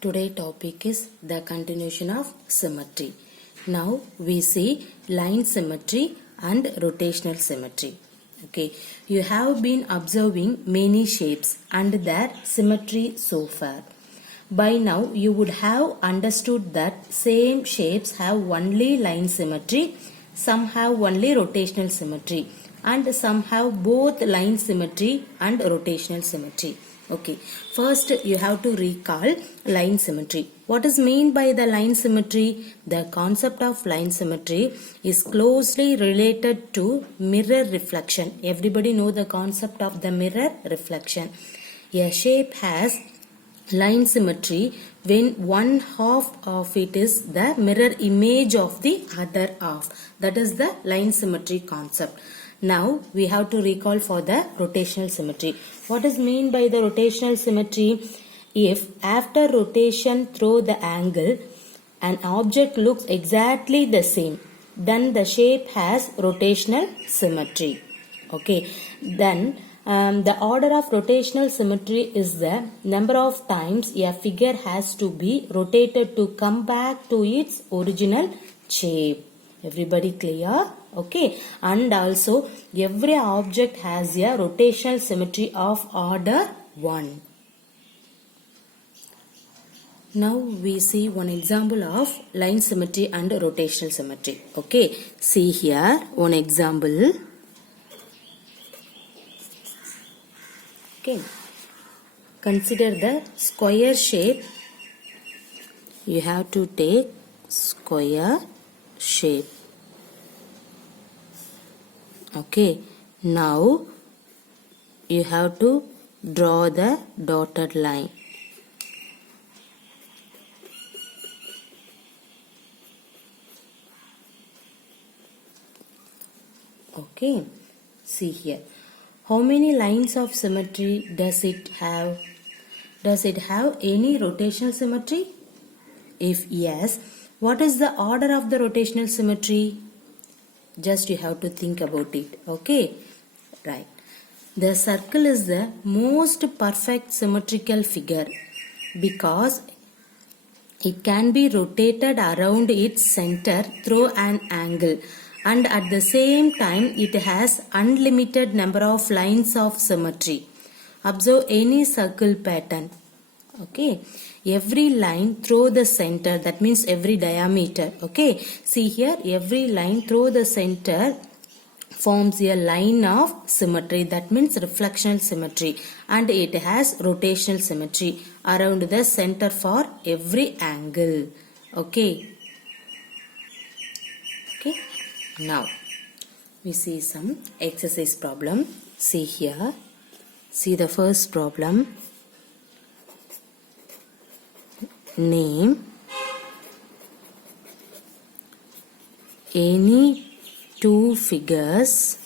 Today topic is the continuation of symmetry. Now we see line symmetry and rotational symmetry. Okay, you have been observing many shapes and their symmetry so far. By now you would have understood that same shapes have only line symmetry, some have only rotational symmetry, and some have both line symmetry and rotational symmetry. Okay, first you have to recall line symmetry. What is meant by the line symmetry? The concept of line symmetry is closely related to mirror reflection. Everybody know the concept of the mirror reflection. A shape has line symmetry when one half of it is the mirror image of the other half. That is the line symmetry concept. Now we have to recall for the rotational symmetry. What is meant by the rotational symmetry? If after rotation through the angle an object looks exactly the same, then the shape has rotational symmetry. Okay, then the order of rotational symmetry is the number of times a figure has to be rotated to come back to its original shape. Everybody clear? Okay, and also every object has a rotational symmetry of order 1. Now we see one example of line symmetry and rotational symmetry. Okay, see here one example. Okay, consider the square shape. You have to take square shape. Okay, now you have to draw the dotted line. Okay, see here. How many lines of symmetry does it have? Does it have any rotational symmetry? If yes, what is the order of the rotational symmetry? Just you have to think about it. Okay, right. The circle is the most perfect symmetrical figure because it can be rotated around its center through an angle, and at the same time it has unlimited number of lines of symmetry. Observe any circle pattern. Okay, every line through the center, that means every diameter. Okay, see here every line through the center forms a line of symmetry, that means reflection symmetry, and it has rotational symmetry around the center for every angle. Okay, now we see some exercise problem. See here, see the first problem. Name any two figures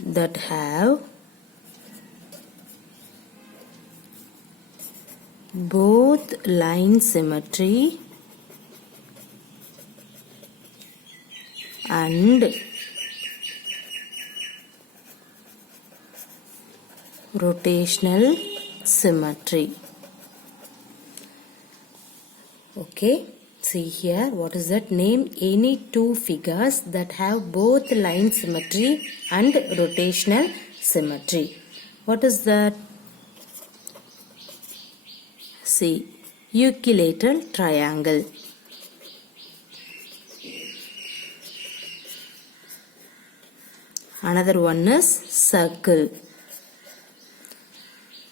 that have both line symmetry and rotational symmetry. Okay, see here what is that? Name any two figures that have both line symmetry and rotational symmetry. What is that? See, equilateral triangle. Another one is circle.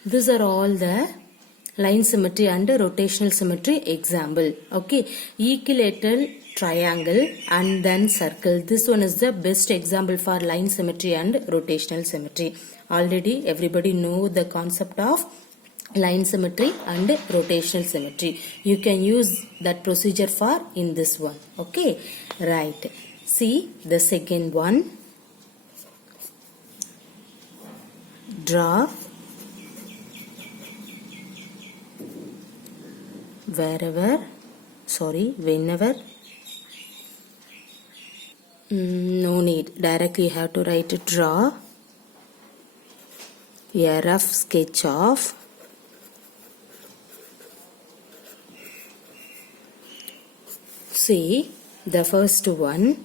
These are all the line symmetry and rotational symmetry example. Okay, equilateral triangle and then circle. This one is the best example for line symmetry and rotational symmetry. Already everybody know the concept of line symmetry and rotational symmetry. You can use that procedure for in this one. Okay, right. See the second one. Draw whenever no need, directly you have to write draw a rough sketch of see the first one,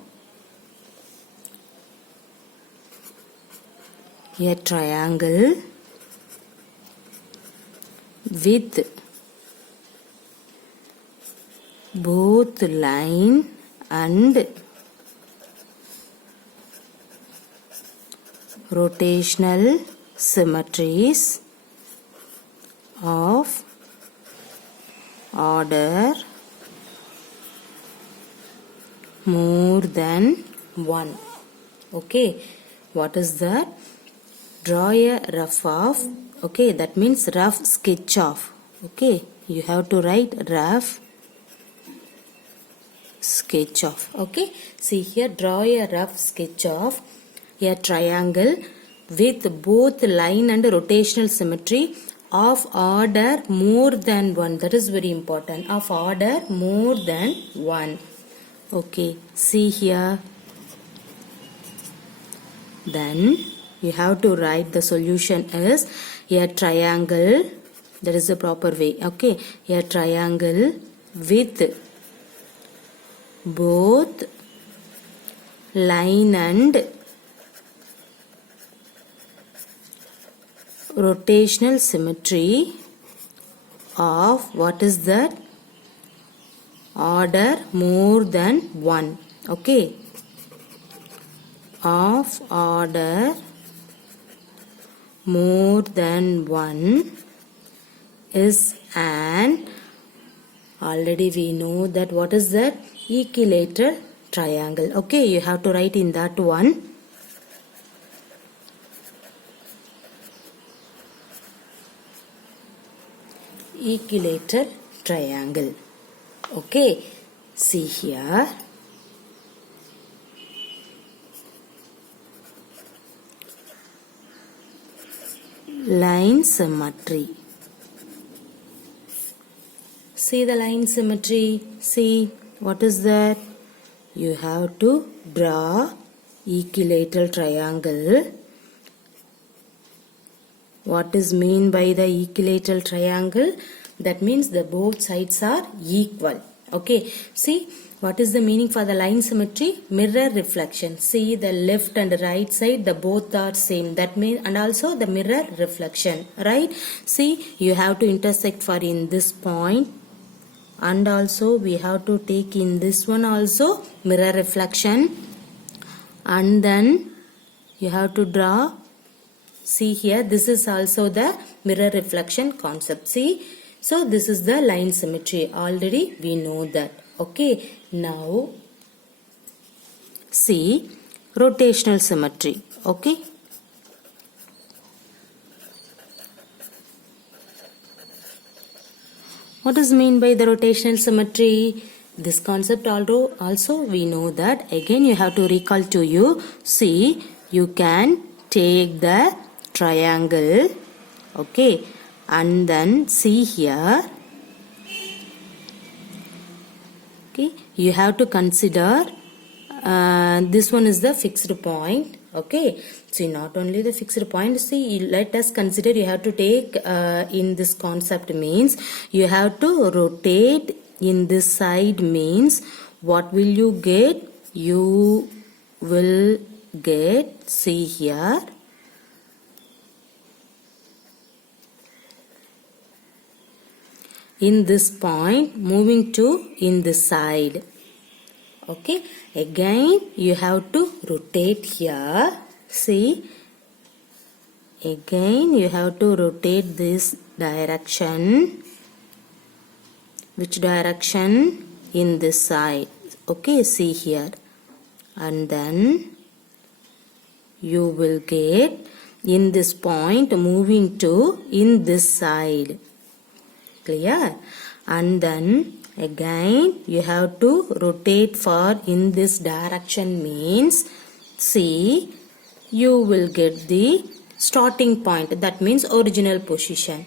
a triangle with both line and rotational symmetries of order more than 1. Okay, what is that? Draw a rough of, okay, that means rough sketch of. Okay, you have to write rough sketch of. Okay, see here, draw a rough sketch of a triangle with both line and rotational symmetry of order more than 1. That is very important. Of order more than 1. Okay, see here. Then you have to write the solution as a triangle. That is the proper way. Okay, a triangle with both line and rotational symmetry of what is that? Order more than 1. Okay, of order more than 1 is an, already we know that what is that? Equilateral triangle. Okay, you have to write in that one. Equilateral triangle. Okay, see here. Line symmetry. See the line symmetry. See what is that? You have to draw equilateral triangle. What is mean by the equilateral triangle? That means the both sides are equal. Okay, see what is the meaning for the line symmetry? Mirror reflection. See the left and right side, the both are same. That means, and also the mirror reflection, right? See, you have to intersect for in this point, and also we have to take in this one also mirror reflection, and then you have to draw. See here, this is also the mirror reflection concept. See, so this is the line symmetry. Already we know that. Okay, now see rotational symmetry. Okay, what is mean by the rotational symmetry? This concept also we know that. Again you have to recall to you. See, you can take the triangle, okay, and then see here, okay, you have to consider this one is the fixed point. Okay, see, not only the fixed point, see, let us consider, you have to take in this concept means you have to rotate in this side means what will you get? You will get, see here, in this point moving to in this side. Okay, again you have to rotate here. See, again you have to rotate this direction. Which direction? In this side. Okay, see here, and then you will get in this point moving to in this side. Clear? And then again you have to rotate for in this direction means, see, you will get the starting point, that means original position.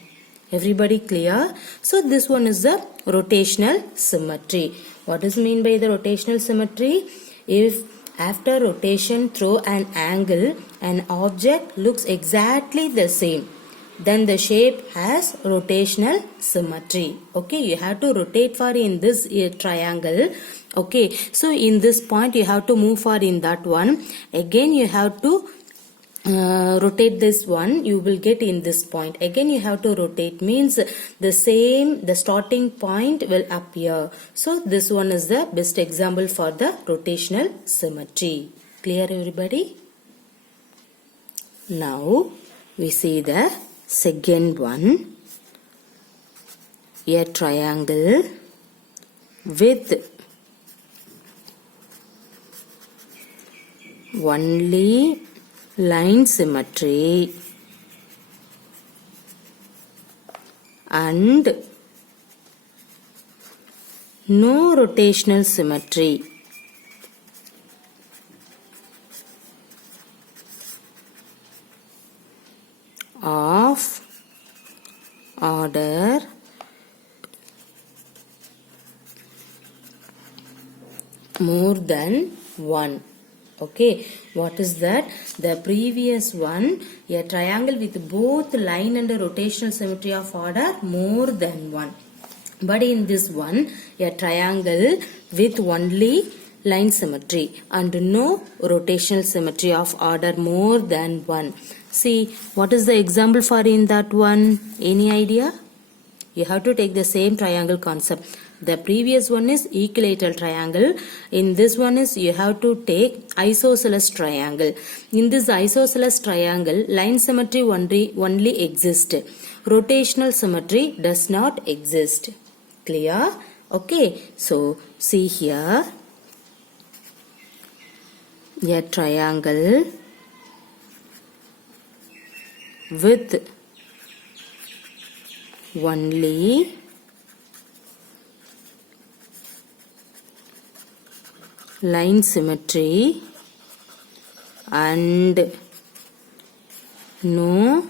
Everybody clear? So this one is the rotational symmetry. What is mean by the rotational symmetry? If After rotation through an angle, an object looks exactly the same. Then the shape has rotational symmetry. Okay, you have to rotate for in this triangle. Okay, so in this point you have to move for in that one. Again you have to rotate this one, you will get in this point. Again you have to rotate, means the starting point will appear. So this one is the best example for the rotational symmetry. Clear everybody? Now we see the second one. A triangle with only line symmetry and no rotational symmetry. Of order more than 1. Okay, what is that? The previous one, a triangle with both line and rotational symmetry of order more than 1. But in this one, a triangle with only line symmetry and no rotational symmetry of order more than 1. See, what is the example for in that one? Any idea? You have to take the same triangle concept. The previous one is equilateral triangle. In this one is you have to take isosceles triangle. In this isosceles triangle, line symmetry only exists. Rotational symmetry does not exist. Clear? Okay. So, see here. A triangle with only line symmetry and no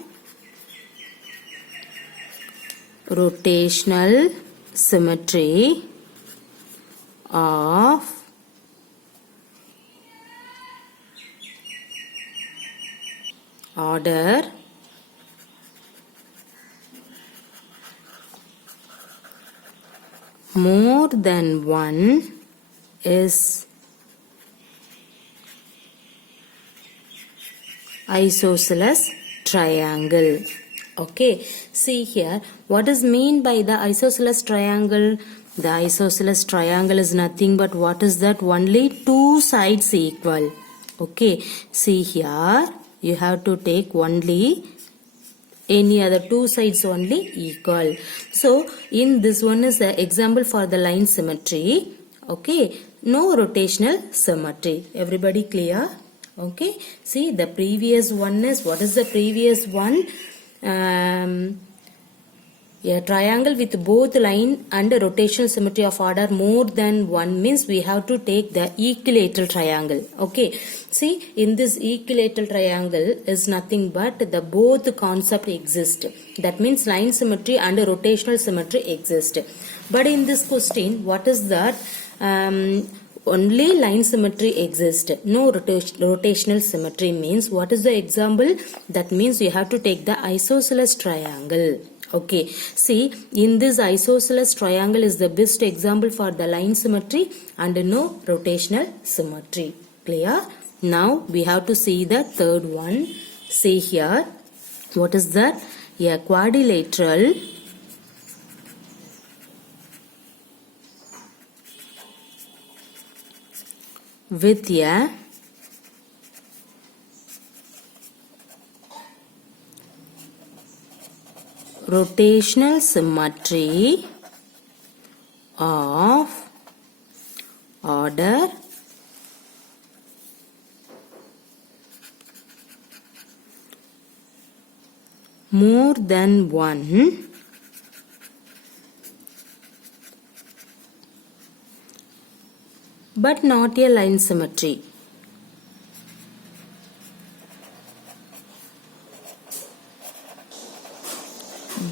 rotational symmetry of order more than 1 is isosceles triangle. Okay, see here, what is mean by the isosceles triangle? The isosceles triangle is nothing but what is that? Only two sides equal. Okay, see here, you have to take only any other two sides only equal. So, in this one is the example for the line symmetry. Okay, no rotational symmetry. Everybody clear? Okay, see the previous one is, what is the previous one? A triangle with both line and rotational symmetry of order more than 1 means we have to take the equilateral triangle. Okay, see in this equilateral triangle is nothing but the both concept exist. That means line symmetry and rotational symmetry exist. But in this question, what is that? Only line symmetry exists. No rotational symmetry means what is the example? That means you have to take the isosceles triangle. Okay, see in this isosceles triangle is the best example for the line symmetry and no rotational symmetry. Clear? Now we have to see the third one. See here, what is that? A quadrilateral with a rotational symmetry of order more than 1 but not a line symmetry.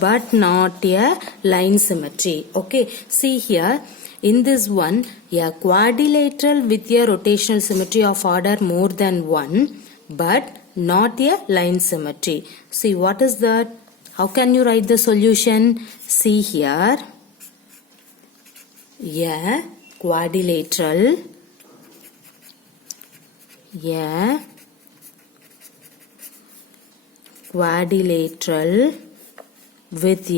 But not a line symmetry. Okay, see here, In this one, a quadrilateral with a rotational symmetry of order more than 1 but not a line symmetry. See, what is that? How can you write the solution? See here, a quadrilateral, a quadrilateral with a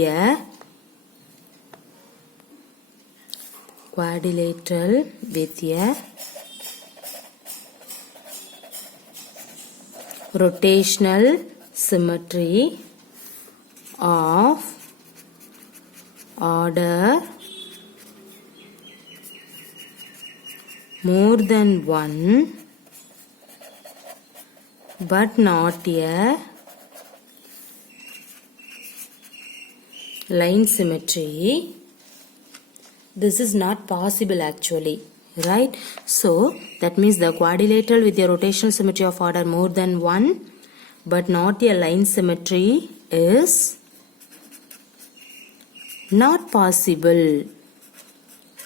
rotational symmetry of order more than 1 but not a line symmetry. This is not possible actually, right? So that means the quadrilateral with a rotational symmetry of order more than 1 but not a line symmetry is not possible.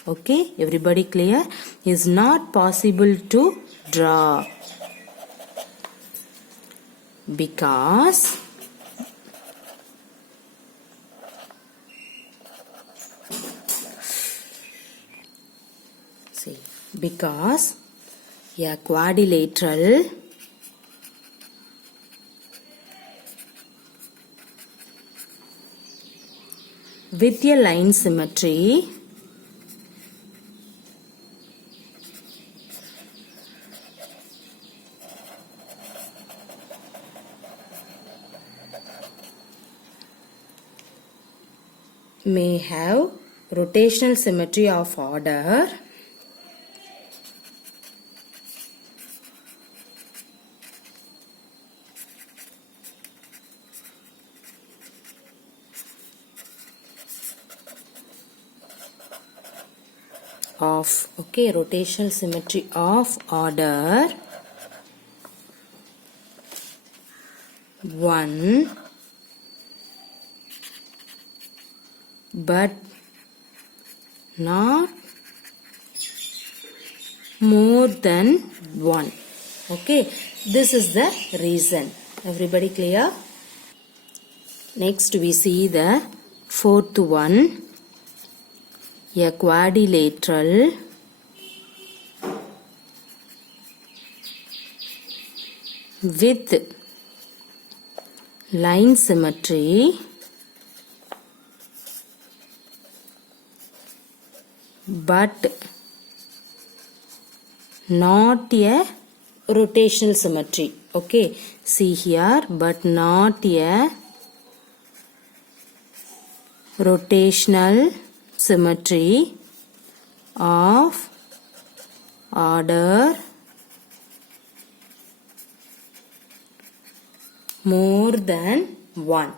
Okay, everybody clear? Is not possible to draw because a quadrilateral with a line symmetry may have rotational symmetry of order of rotational symmetry of order 1 but not more than 1. Okay, this is the reason. Everybody clear? Next we see the fourth one, a quadrilateral with line symmetry but not a rotational symmetry. Okay, see here, but not a rotational symmetry of order more than 1.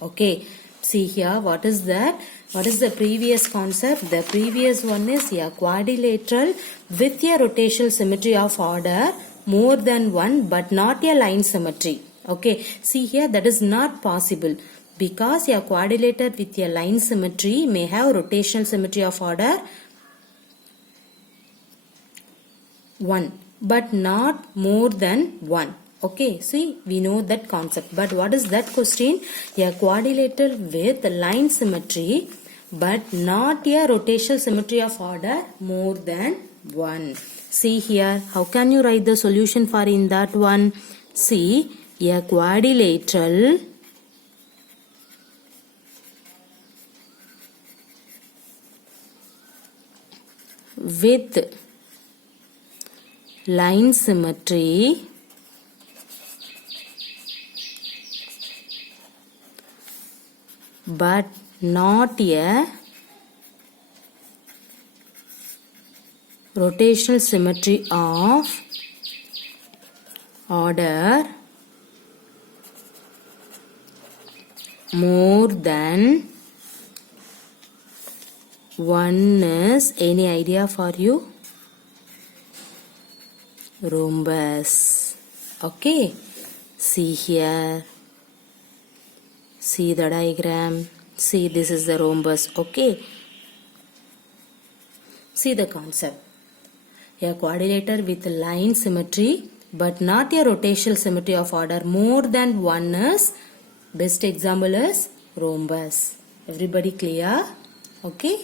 Okay, see here, what is that? What is the previous concept? The previous one is a quadrilateral with a rotational symmetry of order more than 1 but not a line symmetry. Okay, see here, that is not possible because a quadrilateral with a line symmetry may have rotational symmetry of order 1 but not more than 1. Okay, see, we know that concept. But what is that question? A quadrilateral with line symmetry but not a rotational symmetry of order more than 1. See here, how can you write the solution for in that one? See, a quadrilateral with line symmetry but not a rotational symmetry of order more than 1 is, any idea for you? Rhombus. Okay, see here, see the diagram, see this is the rhombus. Okay, See the concept. A quadrilateral with line symmetry but not a rotational symmetry of order more than 1 is, best example is rhombus. Everybody clear? Okay.